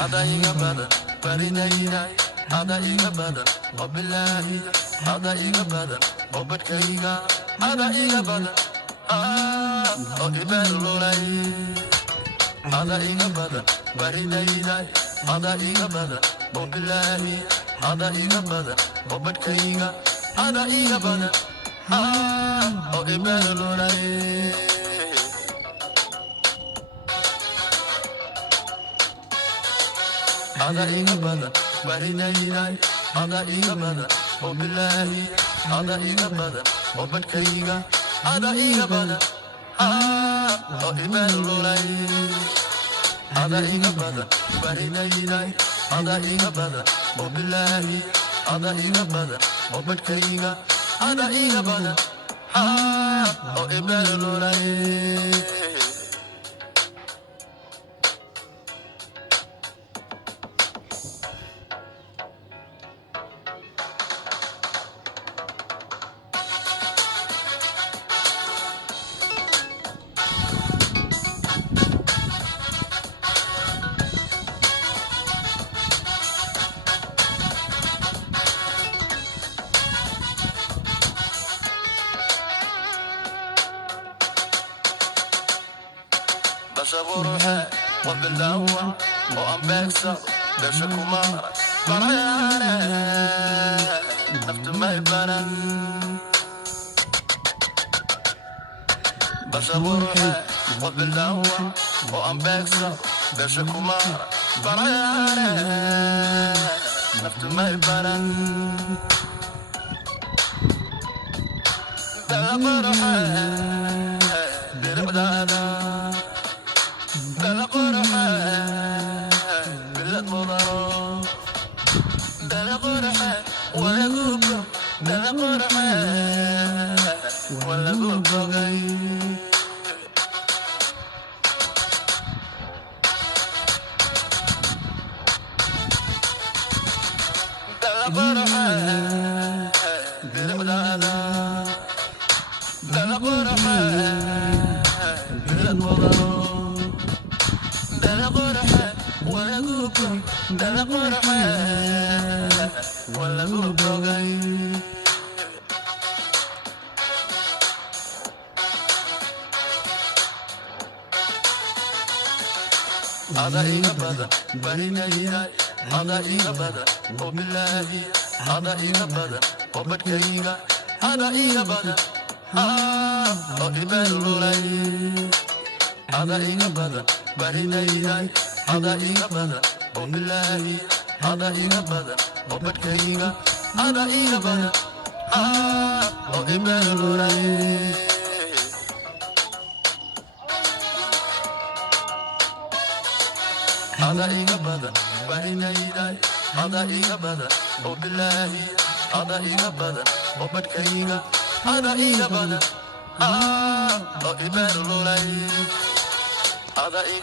Ada iga badan, barinayay. Ada iga badan, oh billahi. Ada iga badan, oh badkayga. Ada iga badan, oh ibarulay. Ada iga badan, barinayay. Ada iga badan, oh billahi. Ada iga badan, oh badkayga. Ada iga badan, oh ibarulay. Ada iga badan, barinayay. Ada iga badan, oh billahi. Ada iga badan, oh badkayga. Ada iga badan, oh ibarulay. Ada iga badan, barinayay. Ada iga badan, oh billahi. Ada iga badan, oh badkayga. Ada iga badan, oh ibarulay. بشغلها وبالدوا وأم بكسر بشكوما برايانا نفت ما يبانا بشغلها وبالدوا وأم بكسر بشكوما برايانا نفت ما يبانا دلا قرحة بربدانا دلا قرحة بلاد مضارو دلا قرحة ولا قوبة دلا قرحة ولا قوبة دلا قرحة بربدانا دلا قرحة بلاد مضارو دلا قرحة ولا قوبة دلا قرحة ولا قوبة Ada iga badan, barinayay. Ada iga badan, oh billahi. Ada iga badan, oh badkayga. Ada iga badan, oh ibarulay. Ada iga badan, barinayay. Ada iga badan, oh billahi. Ada iga badan, oh badkayga. Ada iga badan, oh ibarulay. Ada iga badan, barinayay. Ada iga badan, oh billahi. Ada iga badan, oh badkayga. Ada iga badan, oh ibarulay. Ada iga